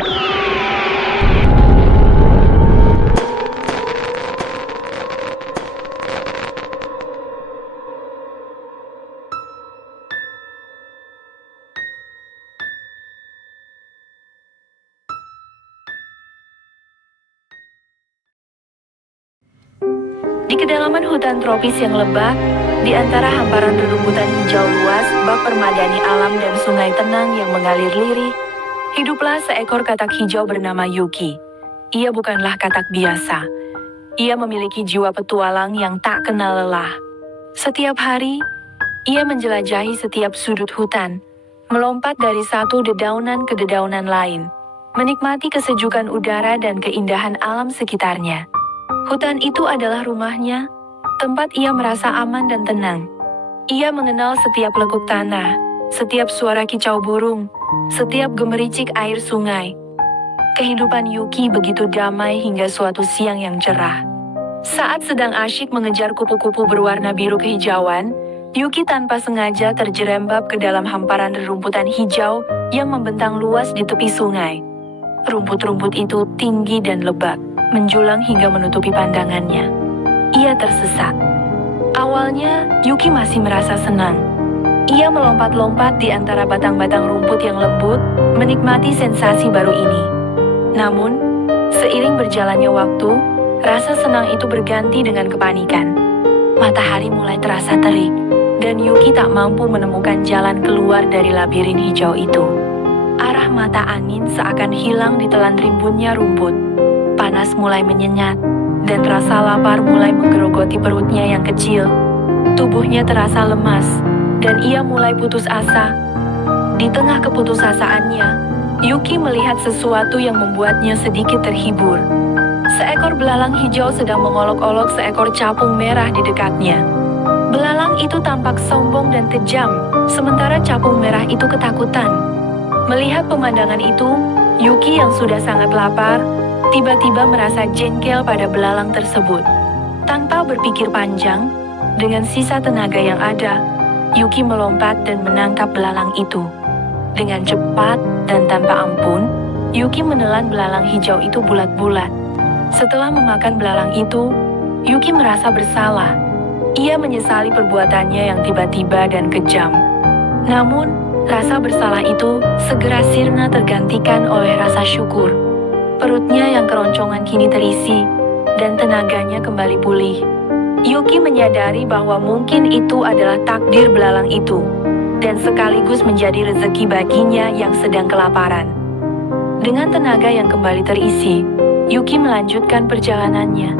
Di kedalaman hutan tropis yang lebat, di antara hamparan rerumputan hijau luas, bak permadani alam dan sungai tenang yang mengalir lirih, hiduplah seekor katak hijau bernama Yuki. Ia bukanlah katak biasa. Ia memiliki jiwa petualang yang tak kenal lelah. Setiap hari, ia menjelajahi setiap sudut hutan, melompat dari satu dedaunan ke dedaunan lain, menikmati kesejukan udara dan keindahan alam sekitarnya. Hutan itu adalah rumahnya, tempat ia merasa aman dan tenang. Ia mengenal setiap lekuk tanah, setiap suara kicau burung, setiap gemericik air sungai. Kehidupan Yuki begitu damai hingga suatu siang yang cerah. Saat sedang asyik mengejar kupu-kupu berwarna biru kehijauan, Yuki tanpa sengaja terjerembab ke dalam hamparan rerumputan hijau yang membentang luas di tepi sungai. Rumput-rumput itu tinggi dan lebat, menjulang hingga menutupi pandangannya. Ia tersesat. Awalnya, Yuki masih merasa senang. Ia melompat-lompat di antara batang-batang rumput yang lembut, menikmati sensasi baru ini. Namun, seiring berjalannya waktu, rasa senang itu berganti dengan kepanikan. Matahari mulai terasa terik, dan Yuki tak mampu menemukan jalan keluar dari labirin hijau itu. Arah mata angin seakan hilang di telan rimbunnya rumput. Panas mulai menyengat, dan rasa lapar mulai menggerogoti perutnya yang kecil. Tubuhnya terasa lemas, dan ia mulai putus asa. Di tengah keputusasaannya, Yuki melihat sesuatu yang membuatnya sedikit terhibur. Seekor belalang hijau sedang mengolok-olok seekor capung merah di dekatnya. Belalang itu tampak sombong dan kejam, sementara capung merah itu ketakutan. Melihat pemandangan itu, Yuki yang sudah sangat lapar, tiba-tiba merasa jengkel pada belalang tersebut. Tanpa berpikir panjang, dengan sisa tenaga yang ada, Yuki melompat dan menangkap belalang itu. Dengan cepat dan tanpa ampun, Yuki menelan belalang hijau itu bulat-bulat. Setelah memakan belalang itu, Yuki merasa bersalah. Ia menyesali perbuatannya yang tiba-tiba dan kejam. Namun, rasa bersalah itu segera sirna tergantikan oleh rasa syukur. Perutnya yang keroncongan kini terisi, dan tenaganya kembali pulih. Yuki menyadari bahwa mungkin itu adalah takdir belalang itu, dan sekaligus menjadi rezeki baginya yang sedang kelaparan. Dengan tenaga yang kembali terisi, Yuki melanjutkan perjalanannya.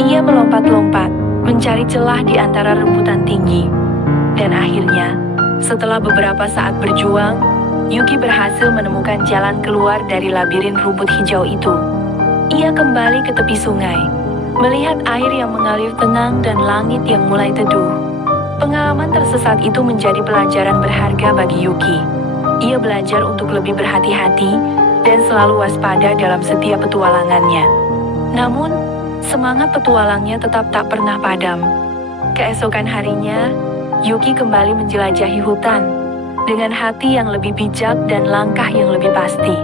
Ia melompat-lompat, mencari celah di antara rembutan tinggi. Dan akhirnya, setelah beberapa saat berjuang, Yuki berhasil menemukan jalan keluar dari labirin rumput hijau itu. Ia kembali ke tepi sungai, melihat air yang mengalir tenang dan langit yang mulai teduh. Pengalaman tersesat itu menjadi pelajaran berharga bagi Yuki. Ia belajar untuk lebih berhati-hati dan selalu waspada dalam setiap petualangannya. Namun, semangat petualangnya tetap tak pernah padam. Keesokan harinya, Yuki kembali menjelajahi hutan dengan hati yang lebih bijak dan langkah yang lebih pasti.